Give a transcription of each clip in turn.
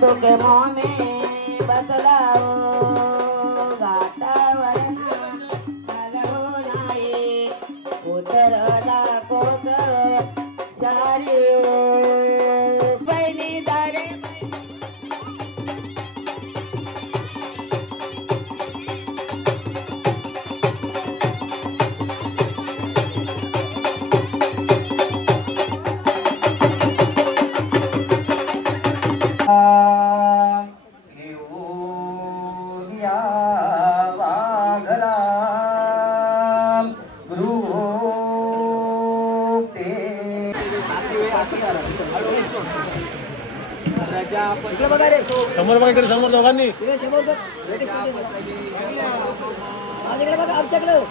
तो के मोह में बसलाओ घाटावर आलो नाही उतरला कोक शारियो बहिणी दारे समोर बघा इकडे समोर दोघांनी बघा आमच्याकडं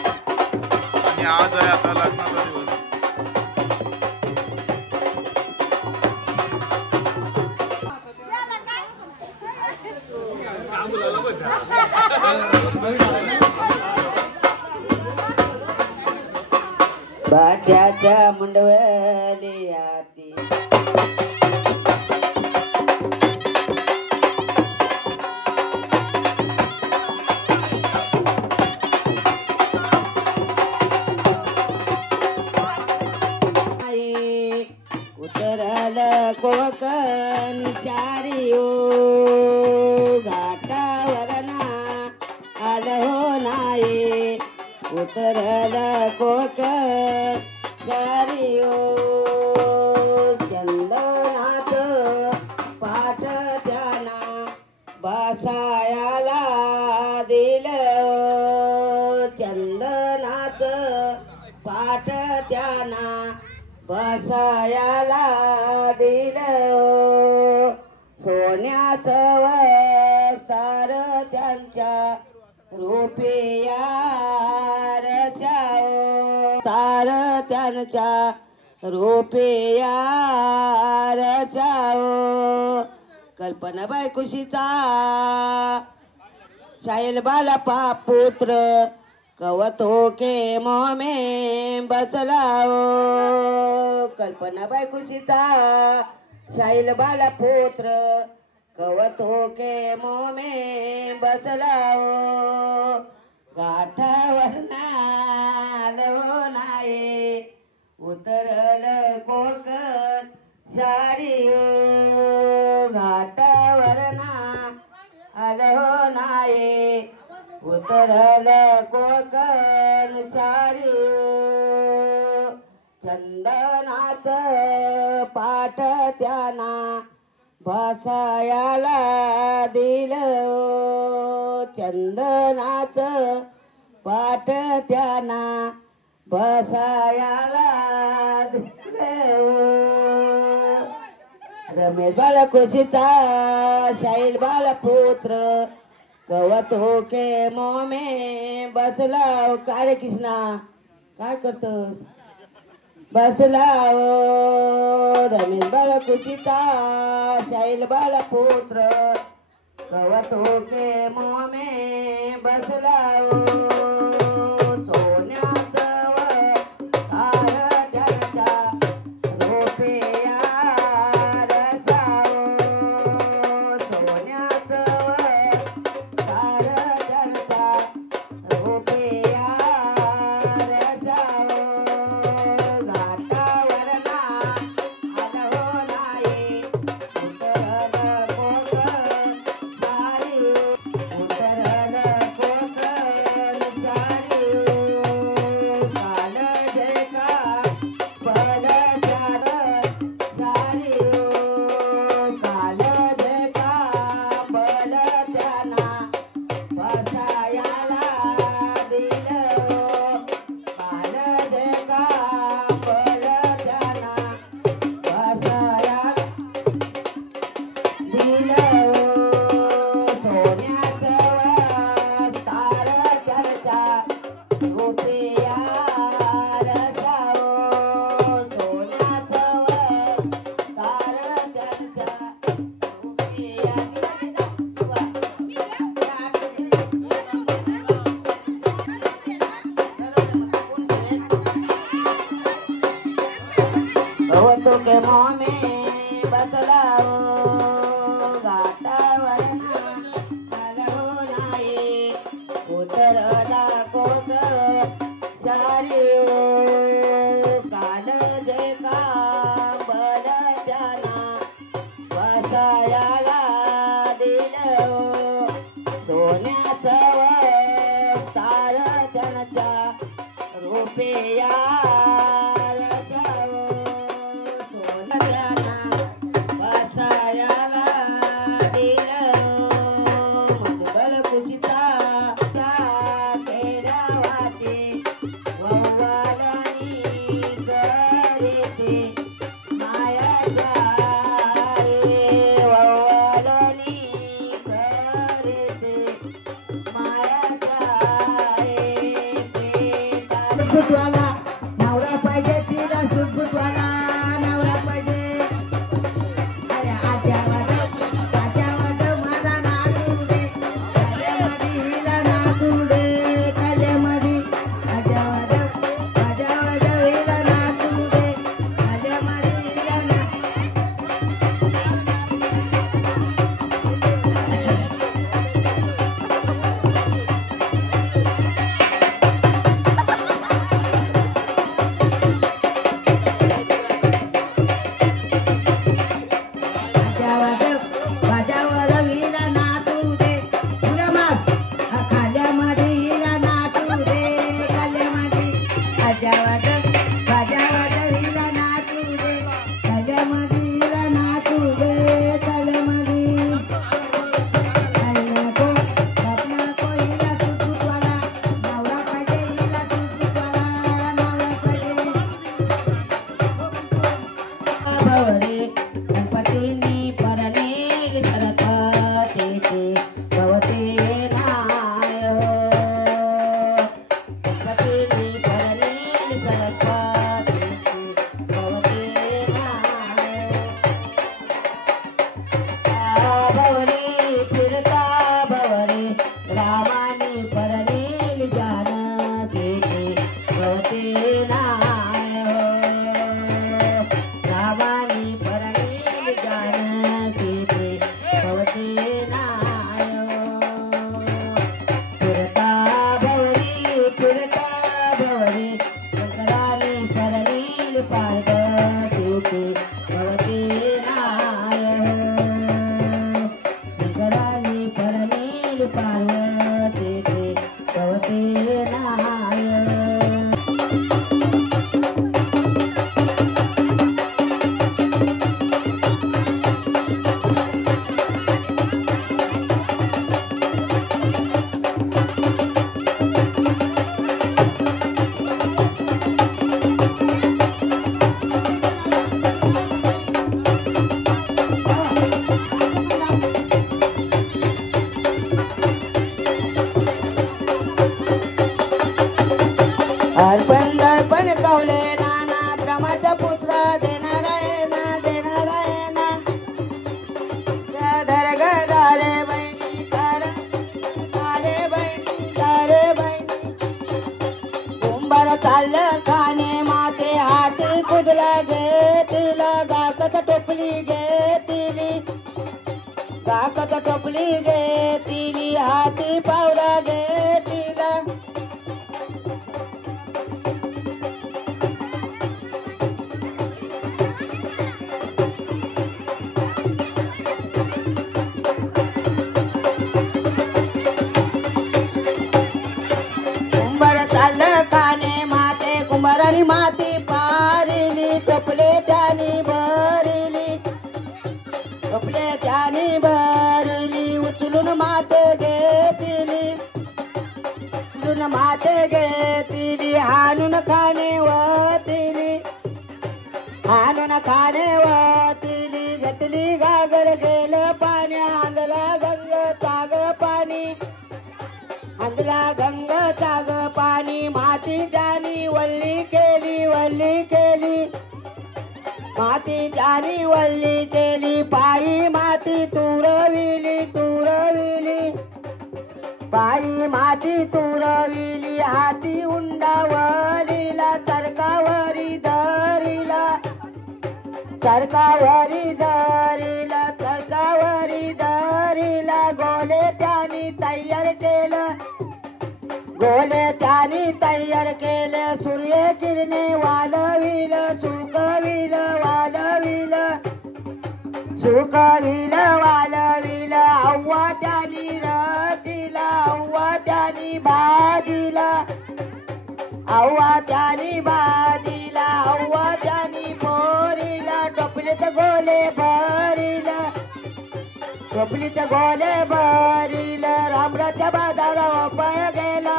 आणि आज आहे आता लग्नाचा दिवस. बाच्याच्या मुंडवली आती उतरल कोकण चारियो घाटावरना आलो नाही उतरल कोकण चारियो चंदनाच पाठ त्याना बसायाला दिलं चंदनाच पाठ त्याना बसायाला दिलं सोन्याचं वस्तार त्यांच्या रुपयार सार त्यांच्या रुपयार कल्पनाबाई खुशीचा शाईल बाला पुत्र कवतो के मोह में बसलाओ कल्पनाबाई खुशीचा शाईल बाला पुत्र कवतो के मोह में बसलाओ घाटावर आलो नाही उतरल कोकण शारियो घाटावर आलो नाही उतरल कोकण शारियो चंदनाच पाठ त्याना बसायाला दिलं चंदनाच पाठ त्याना बसायाला दिलं रमेश बाला खुशीचा शाईल बाला पुत्र कवतो के मोह में बसलाओ काय कृष्णा काय करतोस बसलाओ रमेश बाला खुशीचा शाईल बाला पुत्र कवतो के मोह में बसलाओ तो के मोह में बसला घाटावर आलो नाही उतरला कोक सारी काल जे का बल जाना बसायाला दिलं सोन्याचं तार त्यांच्या रुपया सुटवाला नवरा पाहिजे तिला सुटवाला नवरा पाहिजे अरे आत्या वाजव माझा नातू दे कल्यामध्ये हिला नातू दे कल्यामध्ये आत्या वाजव हिला नातू दे कल्यामध्ये हिला गणपतींनी परनेल सरस्वतीचे भवते नाय गणपतींनी परनेल सरस्वतीचे भवते नाय भवरे फिरता भवरे रामानी परनेल जानकीचे भवते नाय रामानी परनेल जानकीचे भवते नाय फिरता भवरे शंकरानी परनेल पार्वतीचे भवते नाय शंकरानी परनेल पार्वतीचे भवते नाय अर्पण दर्पण कवले नाना ब्रह्माचा पुत्र देणार आहे ना धर गदारे बहिणी तारे बहिणी कुंभार चाललं खाणे माते हाती कुदला घेतला गाकत टोपली घेतली हाती पावला घेतला चाललं खाणे माते कुंभारानी माती पारिली टोपले त्यानी भरली उचलून माते घेतली हाणून खाणे वतिली घेतली गागर गेलं पाण्या अंधला गंगेचा ग पाणी माती त्यानी वल्ली केली पायी माती तुरविली हाती उंडावलीला चरकावरी धरिला सरकावरी धरीला सरकावरी धरीला गोले त्यानी तयार केलं गोले त्यानी तयार केलं सूर्य किरणे वालविल सुकविल वालविल सुकविल वालविल अव्वा त्यानी रचिला अव्वा त्यानी भाजीला अव्वा त्यानी भाजीला अव्वा त्यानी मोरीला टोपलीत गोले भरीला टोपलीत गोले भरीला रामराच्या बाजारावर पाय गेला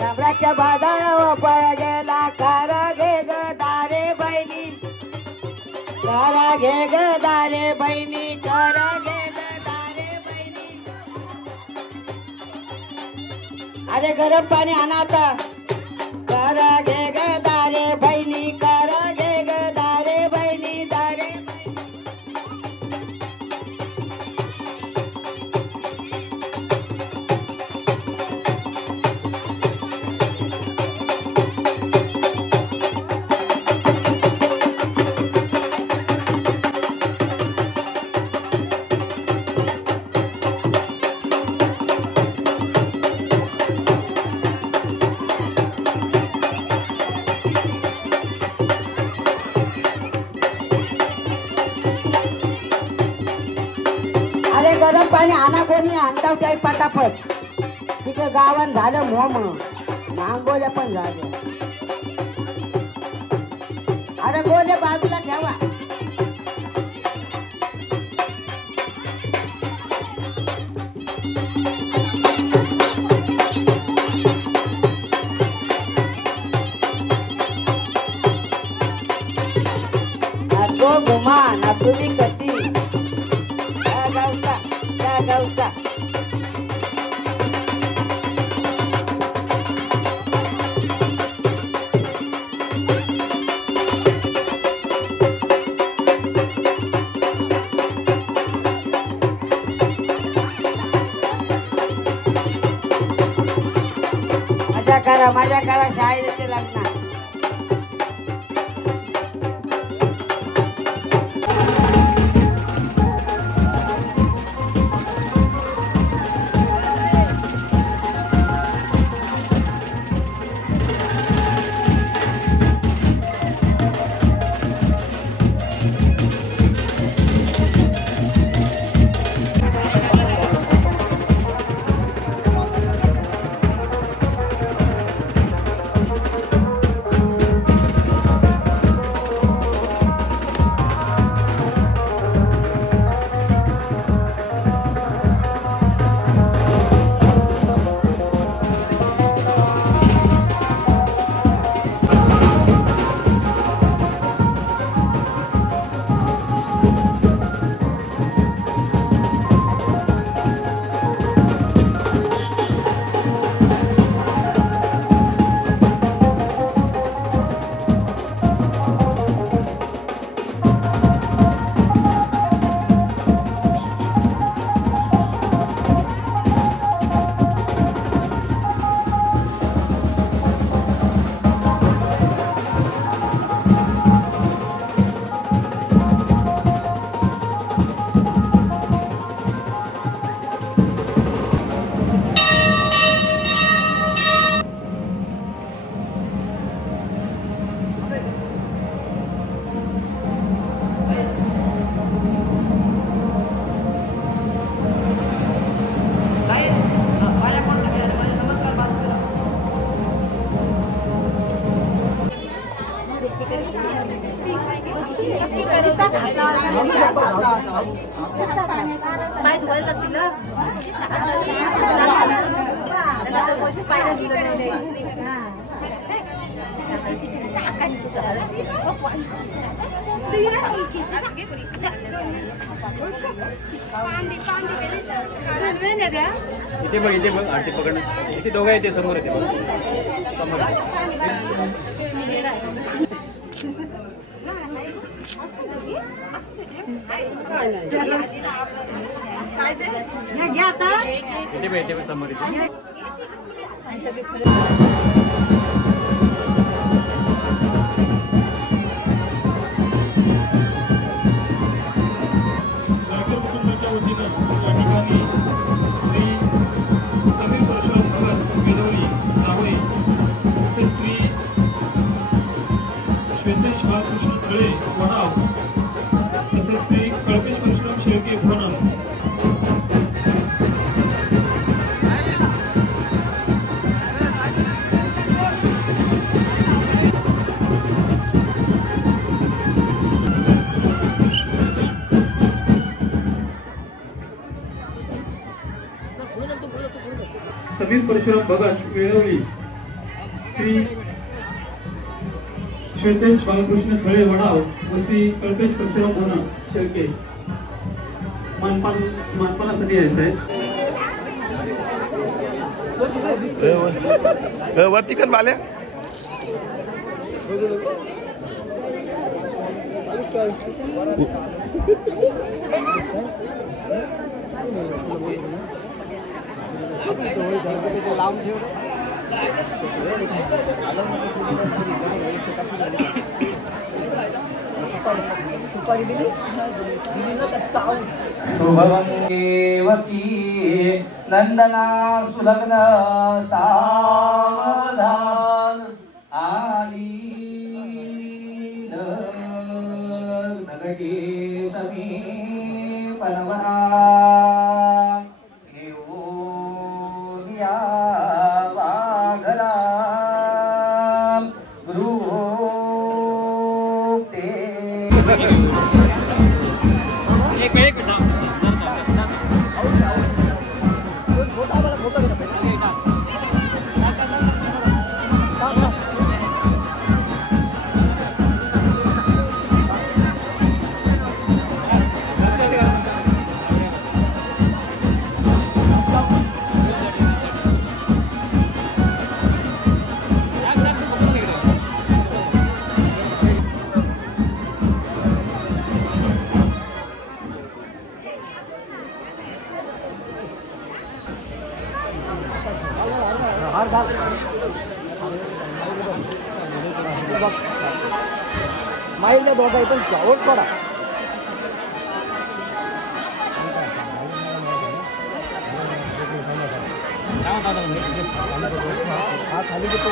रामराच्या बाजारावर पाय गेला करा घे ग दारे बहिणी करा घे ग दारे बहिणी करा घे ग दारे बहिणी अरे गरम पाणी आणा आता करा घे ग दारे बहिणी करा घे ग दारे बहिणी दारे अरे गरम पाणी आणा कोणी आणताव काही पटापट तिकडे गावात झालं मोम मांगोल्या पण झाल्या अरे गोले बाजूला ठेवा नाचो घुमा नाचुनी कती त्या गावचा मजा करा शाळेचे लग्न पाय धुवायला लागतील ना पायला दिलं इथे बघ आरती पकडणं इथे दोघं येते समोर येते समोर घ्या आता इथे समोर येते समीर परशुराम भगत वेळवली, श्री श्वेतेश बालकृष्ण खळे वडाव व श्री कल्पेश परशुराम मोना शेळके मानपानासाठी यायचं आहे. वरती कर बाल्या. देवकी नंदना सुलग्न सावधान आली नगरी समीपनवना घेऊन या वाघला गृहोक्ते. एक माईल त्या दोघा पण जावट सोडा. हा खाली घेतो.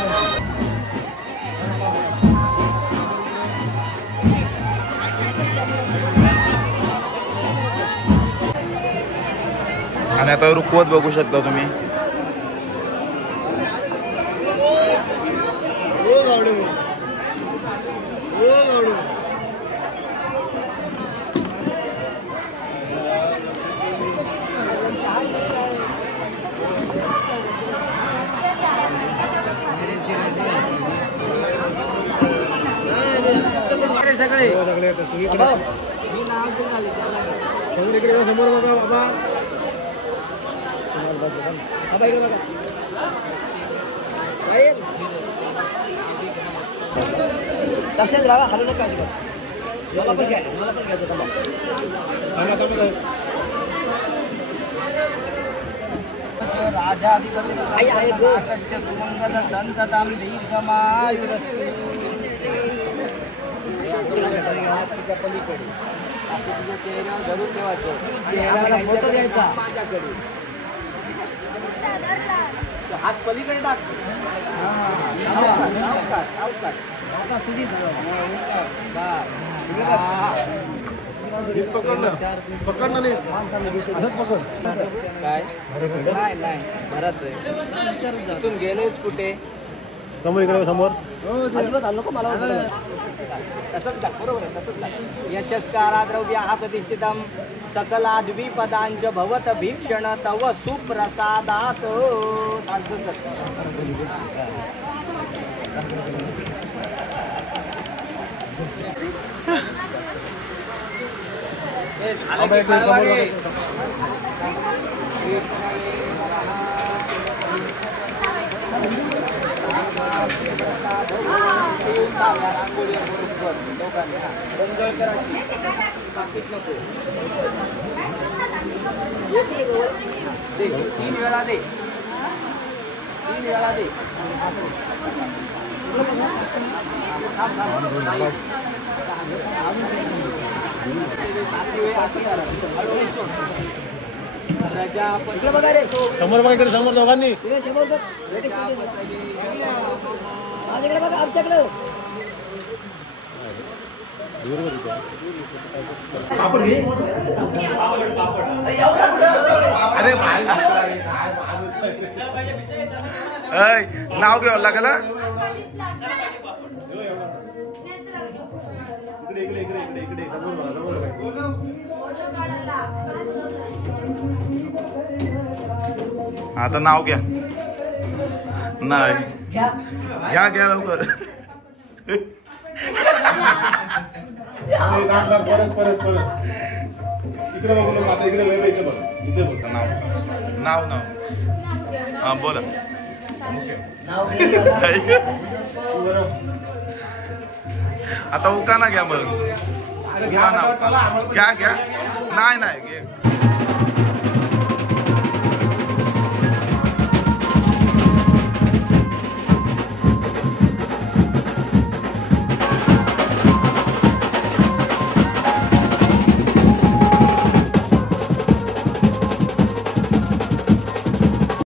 आणि आता रुखवत बघू शकता तुम्ही. सगळे समोर बघा बाबा. तसेच राहा, हलू नका अजिबात. मला पण घ्यायचं थांबा. राजाधिपती आहे ग सुमंगल संतताम दीर्घमायुरस्तु. पलीकडे असं तुझ्या चेहऱ्यावर धरून ठेवायचं. फोटो द्यायचा माझ्याकडे. हात पलीकडे टाक. तुझी काय नाही भरत आहे. इथून गेलोच कुठे समोर अजिबात आलो का मला तसंच टाक. बरोबर आहे तसंच टाक. यशस्कारा द्रव्या प्रतिष्ठितम सकलाद्विपदांच भवत भीक्षण तव सुप्रसादात. तीन वेळा दे. समोर बघा समोर दोघांनी बघा आमच्याकडे. नाव घ्यावं लागेल. आता नाव घ्या. नाही घ्या. घ्या घ्या लवकर इकडे बघू नको आता इकडे बघ इथे बघ इथे बघ नाव नाव हा बोला नाव घे बघा. आता उकाना घ्या बरं उकाना घ्या घ्या नाही नाही घे